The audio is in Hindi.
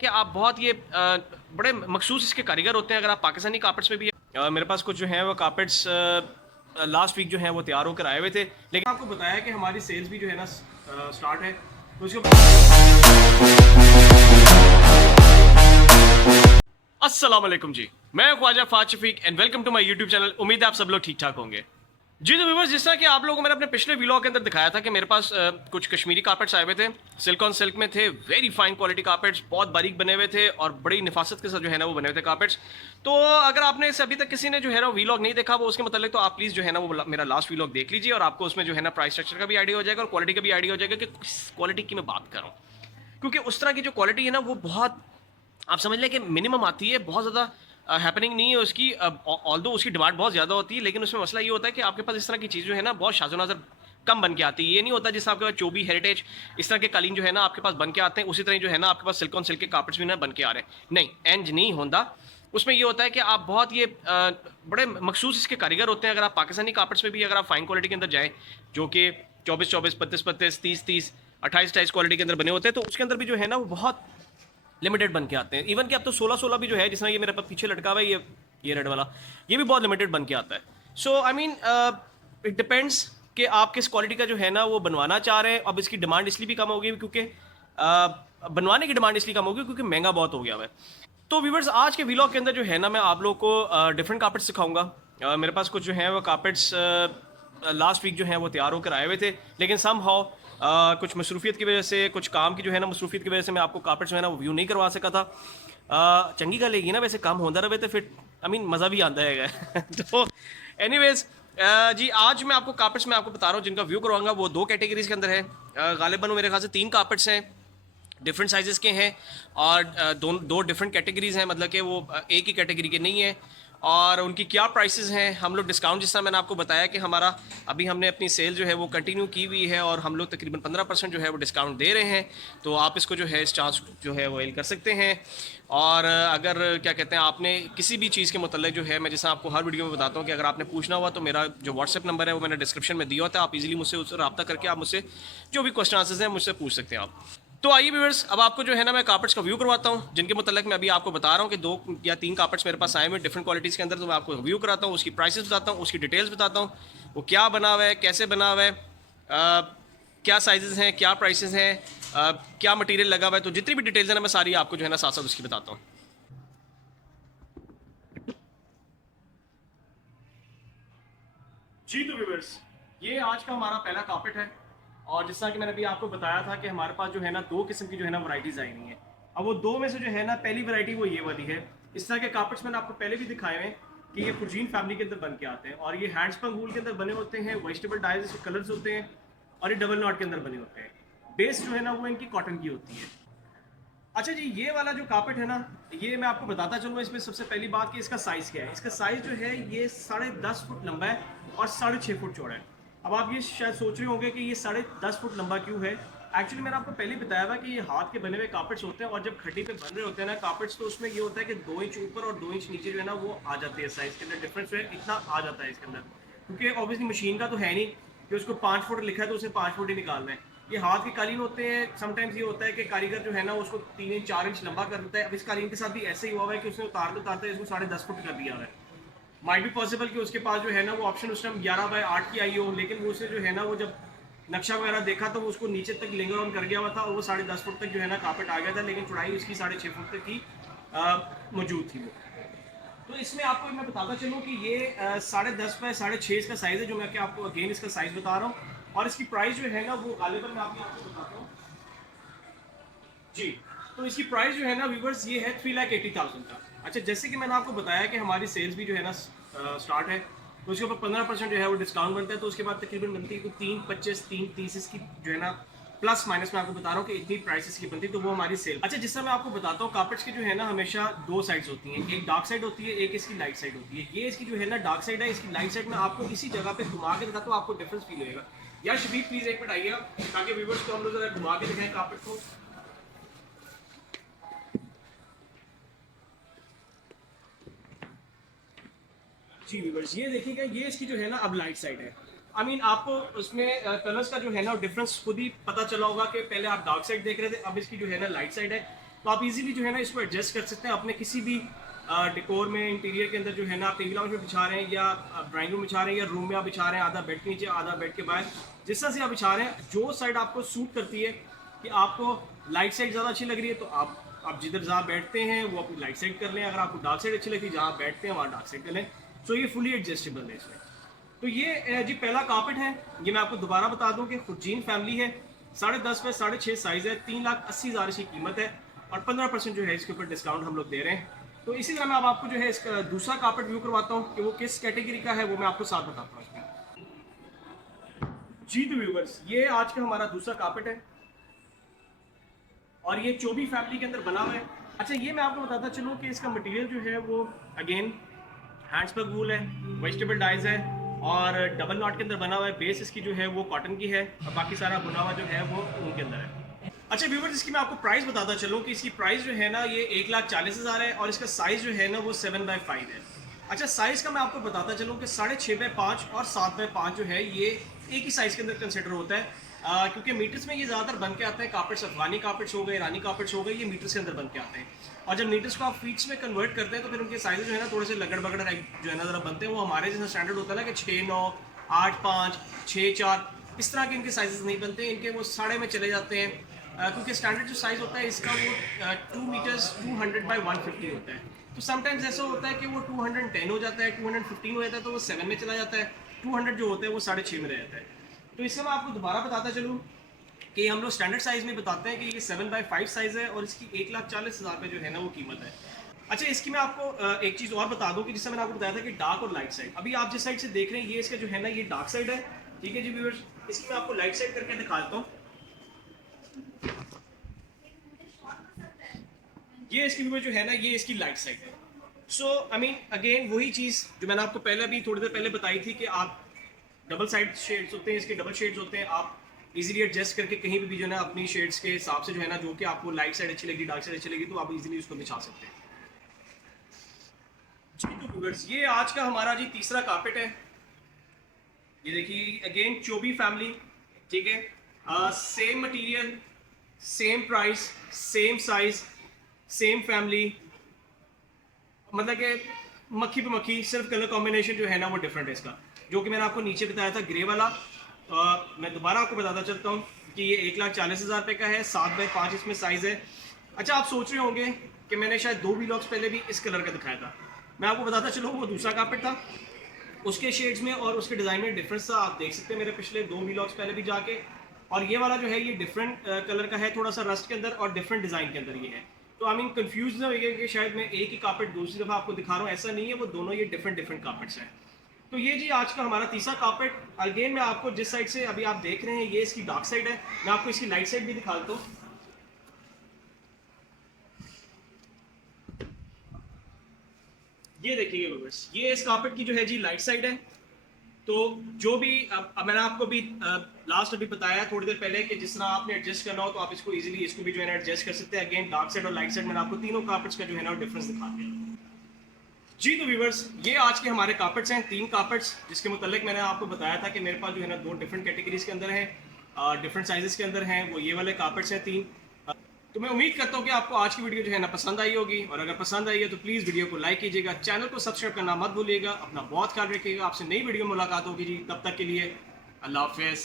कि आप बहुत ये बड़े मखसूस इसके कारीगर होते हैं। अगर आप पाकिस्तानी कार्पेट्स में भी मेरे पास कुछ जो हैं वो कार्पेट्स लास्ट वीक जो हैं वो तैयार होकर आए हुए थे, लेकिन आपको बताया कि हमारी सेल्स भी जो है ना स्टार्ट है, तो अस्सलाम वालेकुम जी। मैं Khwaja Faaz Shafiq and welcome to my YouTube channel. उम्मीद है आप सब लोग ठीक ठाक होंगे। जी तो व्यूअर्स, जिस तरह कि आप लोगों को मैंने अपने पिछले व्लॉग के अंदर दिखाया था कि मेरे पास कुछ कश्मीरी कार्पेट्स आए हुए थे, सिल्क ऑन सिल्क में थे, वेरी फाइन क्वालिटी कार्पेट्स, बहुत बारीक बने हुए थे और बड़ी निफासत के साथ जो है ना वो बने हुए थे कार्पेट्स। तो अगर आपने इसे अभी तक किसी ने जो है ना व्लॉग नहीं देखा वो उसके मतलब, तो आप प्लीज़ जो है ना वो मेरा लास्ट व्लॉग देख लीजिए और आपको उसमें जो है ना प्राइस स्ट्रक्चर का भी आइडिया हो जाएगा और क्वालिटी का भी आइडिया हो जाएगा कि किस क्वालिटी की मैं बात कर रहा हूँ। क्योंकि उस तरह की जो क्वालिटी है ना वो बहुत, आप समझ लें कि मिनिमम आती है, बहुत ज़्यादा हैपनिंग नहीं है उसकी। ऑल्दो उसकी डिमांड बहुत ज़्यादा होती है, लेकिन उसमें मसला ये होता है कि आपके पास इस तरह की चीज़ जो है ना बहुत शाज़ो नाज़र कम बन के आती है। ये नहीं होता जैसे आपके पास चोबी, हेरिटेज, इस तरह के कालीन जो है ना आपके पास बन के आते हैं, उसी तरह जो है ना आपके पास सिल्क ऑन सिल्क के कार्पेट्स भी ना बन के आ रहे हैं। नहीं, एंज नहीं होता। उसमें ये होता है कि आप बहुत ये बड़े मखसूस इसके कारीगर होते हैं। अगर आप पाकिस्तानी कार्पेट्स में भी अगर आप फाइन क्वालिटी के अंदर जाएँ, जो कि 24-24, 32-32, 30-30, 28-28 क्वालिटी के अंदर बने होते हैं, तो उसके अंदर भी जो है ना वो बहुत लिमिटेड बन के आते हैं। इवन कि अब तो 16-16 भी जो है, जिस तरह ये मेरे पास पीछे लटका हुआ है, ये रेड वाला, ये भी बहुत लिमिटेड बन के आता है। सो आई मीन इट डिपेंड्स कि आप किस क्वालिटी का जो है ना वो बनवाना चाह रहे हैं। अब इसकी डिमांड इसलिए भी कम हो गई क्योंकि बनवाने की डिमांड इसलिए कम हो गई क्योंकि महंगा बहुत हो गया है। तो व्यूवर्स, आज के व्लॉग के अंदर जो है ना मैं आप लोगों को डिफरेंट कार्पेट्स सिखाऊंगा। मेरे पास कुछ जो है वो कार्पेट्स लास्ट वीक जो है वो तैयार होकर आए हुए थे, लेकिन सम हाउ कुछ मसरूफियत की वजह से, कुछ काम की जो है ना मसरूफियत की वजह से मैं आपको कार्पेट्स जो है ना वो व्यू नहीं करवा सका था। चंगी गल है ना, वैसे काम होता रहे तो फिर आई मीन मज़ा भी आता है। तो एनीवेज जी, आज मैं आपको कार्पेट्स में आपको बता रहा हूँ जिनका व्यू करवाऊंगा, वो दो कैटेगरीज के अंदर है। गालिबन मेरे ख्याल से 3 कार्पेट्स हैं, डिफरेंट साइजेस के हैं और दो डिफरेंट कैटेगरीज हैं, मतलब कि वो एक ही कैटेगरी के नहीं है। और उनकी क्या प्राइसेस हैं, हम लोग डिस्काउंट, जिस तरह मैंने आपको बताया कि हमारा अभी हमने अपनी सेल जो है वो कंटिन्यू की हुई है और हम लोग तकरीबन 15% जो है वो डिस्काउंट दे रहे हैं। तो आप इसको जो है इस चांस जो है वो एल कर सकते हैं। और अगर क्या कहते हैं आपने किसी भी चीज़ के मतलब जो है, मैं जैसे आपको हर वीडियो में बताता हूँ कि अगर आपने पूछना हुआ तो मेरा जो व्हाट्सएप नंबर है वो मैंने डिस्क्रिप्शन में दिया होता है, आप इजीली मुझसे उससे रब्ता करके आप मुझसे जो भी क्वेश्चन आंसर्स हैं मुझसे पूछ सकते हैं आप। तो आइए व्यूअर्स, अब आपको जो है ना मैं कार्पेट्स का व्यू करवाता हूँ जिनके मतलब मैं अभी आपको बता रहा हूँ कि 2 या 3 कार्पेट्स मेरे पास आए हुए डिफरेंट क्वालिटीज़ के अंदर। तो मैं आपको व्यू कराता हूँ, उसकी प्राइसेस बताता हूँ, उसकी डिटेल्स बताता हूँ, वो क्या बना हुआ है, कैसे बना हुआ है, क्या साइजेस हैं, क्या प्राइसेस हैं, क्या मटीरियल लगा हुआ है। तो जितनी भी डिटेल्स है ना मैं सारी आपको जो है ना साथ साथ उसकी बताता हूँ। जी तो व्यूअर्स, ये आज का हमारा पहला कार्पेट है और जिस तरह कि मैंने अभी आपको बताया था कि हमारे पास जो है ना 2 किस्म की जो है ना वैरायटीज आई हुई हैं। अब वो 2 में से जो है ना पहली वैरायटी वो ये वाली है। इस तरह के कार्पेट्स मैंने आपको पहले भी दिखाए हुए हैं कि ये फुर्जीन फैमिली के अंदर बन के आते हैं और ये हैंडस्पन वूल के अंदर बने होते हैं, वेजिटेबल डाइज कलर्स होते हैं और ये डबल नॉट के अंदर बने होते हैं। बेस जो है ना वो इनकी कॉटन की होती है। अच्छा जी, ये वाला जो कार्पेट है ना, ये मैं आपको बताता चलूँ इसमें सबसे पहली बात कि इसका साइज़ क्या है। इसका साइज़ जो है ये 10.5 फुट लंबा है और 6.5 फुट चौड़ा है। अब आप ये शायद सोच रहे होंगे कि ये 10.5 फुट लंबा क्यों है। एक्चुअली मैंने आपको पहले बताया था कि ये हाथ के बने हुए कार्पेट्स होते हैं और जब खड्डी पे बन रहे होते हैं ना कार्पेट्स, तो उसमें ये होता है कि 2 इंच ऊपर और 2 इंच नीचे जो है ना वो आ जाते हैं। साइज़ के अंदर डिफरेंस जो है इतना आ जाता है इसके अंदर, क्योंकि ऑब्वियसली मशीन का तो है नहीं कि उसको 5 फुट लिखा है तो उसे 5 फुट ही निकालना है। ये हाथ के कालीन होते हैं। समटाइम्स ये होता है कि कारीगर जो है ना उसको 3 इंच 4 इंच लंबा कर देता है। अब इस कालीन के साथ भी ऐसे ही हुआ है कि उसने उतारते उतारते इसको 10.5 फुट कर दिया है। माइट भी पॉसिबल कि उसके पास जो है ना वो ऑप्शन उस टाइम 11/8 की आई हो, लेकिन वो उसने जो है ना वो जब नक्शा वगैरह देखा तो वो उसको नीचे तक लिंगर ऑन कर गया हुआ था और वो 10.5 फुट तक जो है ना कार्पेट आ गया था, लेकिन चौड़ाई उसकी 6.5 फुट तक की मौजूद थी वो। तो इसमें आपको मैं बताता चलूँ कि ये 10.5 बाय 6.5 इसका साइज़ है, जो मैं आपको अगेन इसका साइज़ बता रहा हूँ। और इसकी प्राइस जो है ना वो गालिबन मैं आपको बताता हूँ जी। तो इसकी प्राइस जो है ना व्यूवर्स ये है 3,80,000 का। अच्छा, जैसे कि मैंने आपको बताया कि हमारी सेल्स भी जो है ना स्टार्ट है, तो उसके ऊपर 15% जो है वो डिस्काउंट बनता है, तो उसके बाद तकरीबन बनती है 3.25 3.30 की जो है ना प्लस माइनस मैं आपको बता रहा हूँ कि इतनी प्राइसेस की बनती है, तो वो हमारी सेल। अच्छा, जिससे मैं आपको बताता हूँ कार्पेट्स की जो है ना हमेशा 2 साइड्स होती हैं, एक डार्क साइड होती है, एक इसकी लाइट साइड होती है। ये इसकी जो है ना डार्क साइड है, इसकी लाइट साइड में आपको इसी जगह पे घुमा के दिखाता हूँ, आपको डिफरेंस फील होगा। यार शबीब प्लीज एक मिनट आइए ताकि व्यूवर्स को हम लोग जरा घुमा के दिखाएं कार्पेट को। जी व्यूवर्स, ये देखिएगा, ये इसकी जो है ना अब लाइट साइड है। आई मीन आपको उसमें कलर्स का जो है ना डिफरेंस खुद ही पता चला होगा कि पहले आप डार्क साइड देख रहे थे, अब इसकी जो है ना लाइट साइड है। तो आप इजीली जो है ना इसको एडजस्ट कर सकते हैं अपने किसी भी डेकोर में, इंटीरियर के अंदर जो है ना आप टीवी लाउंज में बिछा रहे हैं या ड्राइंग रूम बिछा रहे हैं या रूम में आप बिछा रहे हैं, आधा बेड के नीचे आधा बेड के बाहर, जिस तरह से आप बिछा रहे हैं, जो साइड आपको सूट करती है कि आपको लाइट साइड ज़्यादा अच्छी लग रही है तो आप जिधर जहाँ बैठते हैं वो अपनी लाइट साइड कर लें। अगर आपको डार्क साइड अच्छी लगती है जहाँ बैठते हैं वहाँ डार्क साइड कर लें। सो ये फुली एडजस्टेबल है इसमें। तो ये जी पहला कारपेट है। ये मैं आपको दोबारा बता दूं कि खुर्जीन फैमिली है, 10.5 बाय 6.5 साइज़ है, 3,80,000 इसकी कीमत है और 15% जो है इसके ऊपर डिस्काउंट हम लोग दे रहे हैं। तो इसी तरह मैं अब आपको जो है इसका दूसरा कारपेट व्यू करवाता हूँ कि वो किस कैटेगरी का है, वो मैं आपको साथ बताता हूँ इसमें। जी तो व्यूवर्स, ये आज का हमारा दूसरा कारपेट है और ये चोबी फैमिली के अंदर बना हुआ है। अच्छा, ये मैं आपको बताता चलूँ कि इसका मटेरियल जो है वो अगेन हैंड्सबर्ग वूल है, वेजिटेबल डाइज है और डबल नॉट के अंदर बना हुआ है। बेस इसकी जो है वो कॉटन की है और बाकी सारा बुना हुआ जो है वो ऊन के अंदर है। अच्छा व्यूवर्स, इसकी मैं आपको प्राइस बताता चलूँ कि इसकी प्राइस जो है ना ये 1,40,000 है और इसका साइज़ जो है ना वो 7x5 है। अच्छा, साइज़ का मैं आपको बताता चलूँ कि 6.5x5 और 7x5 जो है ये एक ही साइज़ के अंदर कंसिडर होता है। क्योंकि मीटर्स में ये ज़्यादातर बन के आते हैं, कार्पेट्स अफगानी कार्पेट्स हो गए, ईरानी कार्पेट्स हो गए, ये मीटर्स के अंदर बन के आते हैं। और जब मीटर्स को आप फीट्स में कन्वर्ट करते हैं तो फिर उनके साइज़ जो है ना थोड़े से लगड़ बगड़ जो है ना ज़रा बनते हैं। वो हमारे जैसा स्टैंडर्ड होता है ना कि 6-9, 8-5, 6-4 इस तरह के इनके साइजेस नहीं बनते, इनके वो 6.5 में चले जाते हैं। क्योंकि स्टैंडर्ड जो साइज़ होता है इसका वो 2 मीटर्स 200 बाई 150 होता है। तो समटाइम्स ऐसा होता है कि वो 210 हो जाता है, 215 हो जाता है, तो वो 7 में चला जाता है। 200 जो होता है वो 6.5 में रह जाता है। तो इसका मैं आपको दोबारा बताता चलूँ कि हम लोग स्टैंडर्ड साइज़ में बताते हैं कि ये 7x5 साइज़ है और इसकी 1,40,000 रुपये जो है ना वो कीमत है। अच्छा, इसकी मैं आपको एक चीज़ और बता दूं कि जिससे मैंने आपको बताया था कि डार्क और लाइट साइड। अभी आप जिस साइड से देख रहे हैं ये इसका जो है ना ये डार्क साइड है, ठीक है जी व्यूअर्स। इसकी मैं आपको लाइट साइड करके दिखा देता हूँ। ये इसकी व्यूअर जो है ना ये इसकी लाइट साइड है। सो आई मीन अगेन वही चीज़ जो मैंने आपको पहले भी थोड़ी देर पहले बताई थी कि आप डबल साइड शेड्स होते हैं, इसके डबल शेड्स होते हैं। आप इजीली एडजस्ट करके कहीं भी जो है ना अपनी शेड्स के हिसाब से जो है ना जो कि आपको लाइट साइड अच्छी लगी, डार्क साइड अच्छी लगी, तो आप इजीली उसको बिछा सकते हैं। जी तो व्यूअर्स, ये आज का हमारा जी तीसरा कारपेट है। ये देखिए अगेन चोबी फैमिली, ठीक है। Same material, same price, same size, same family, मतलब कि मक्खी पे मक्खी, सिर्फ कलर कॉम्बिनेशन जो है ना वो डिफरेंट है इसका, जो कि मैंने आपको नीचे बताया था ग्रे वाला। मैं दोबारा आपको बताता चलता हूँ कि ये 1,40,000 रुपये का है, 7x5 इसमें साइज़ है। अच्छा, आप सोच रहे होंगे कि मैंने शायद 2 व्लॉग्स पहले भी इस कलर का दिखाया था। मैं आपको बताता चलूँ वो दूसरा कारपेट था, उसके शेड्स में और उसके डिज़ाइन में डिफरेंस था। आप देख सकते हैं मेरे पिछले 2 व्लॉग्स पहले भी जाके। और ये वाला जो है ये डिफरेंट कलर का है, थोड़ा सा रस्ट के अंदर और डिफरेंट डिज़ाइन के अंदर ये है। तो आई मीन कन्फ्यूज ना होइए कि शायद मैं एक ही कारपेट दूसरी दफ़ा आपको दिखा रहा हूँ, ऐसा नहीं है। वो दोनों ये डिफरेंट डिफरेंट कारपेट्स हैं। तो ये जी आज का हमारा तीसरा कारपेट। अगेन मैं आपको जिस साइड से अभी आप देख रहे हैं ये इसकी डार्क साइड है, मैं आपको इसकी लाइट साइड भी दिखा देता हूँ। ये देखिए व्यूअर्स, ये इस कारपेट की जो है जी लाइट साइड है। तो जो भी अब मैंने आपको भी लास्ट अभी बताया थोड़ी देर पहले कि जिस तरह आपने एडजस्ट करना हो तो आप इसको इजीली इसको भी जो है ना एडजस्ट कर सकते हैं। अगेन डार्क साइड और लाइट साइड मैंने आपको तीनों कारपेट्स का जो है ना डिफरेंस दिखा दिया। जी तो व्यूवर्स, ये आज के हमारे कारपेट्स हैं, 3 कारपेट्स, जिसके मुतालिक मैंने आपको बताया था कि मेरे पास जो है ना 2 डिफरेंट कैटेगरीज के अंदर हैं, डिफरेंट साइजेस के अंदर हैं। वो ये वाले कारपेट्स हैं 3। तो मैं उम्मीद करता हूँ कि आपको आज की वीडियो जो है ना पसंद आई होगी, और अगर पसंद आई है तो प्लीज़ वीडियो को लाइक कीजिएगा, चैनल को सब्सक्राइब करना मत भूलिएगा। अपना बहुत ख्याल रखिएगा। आपसे नई वीडियो में मुलाकात होगी जी, तब तक के लिए अल्लाह हाफिज़।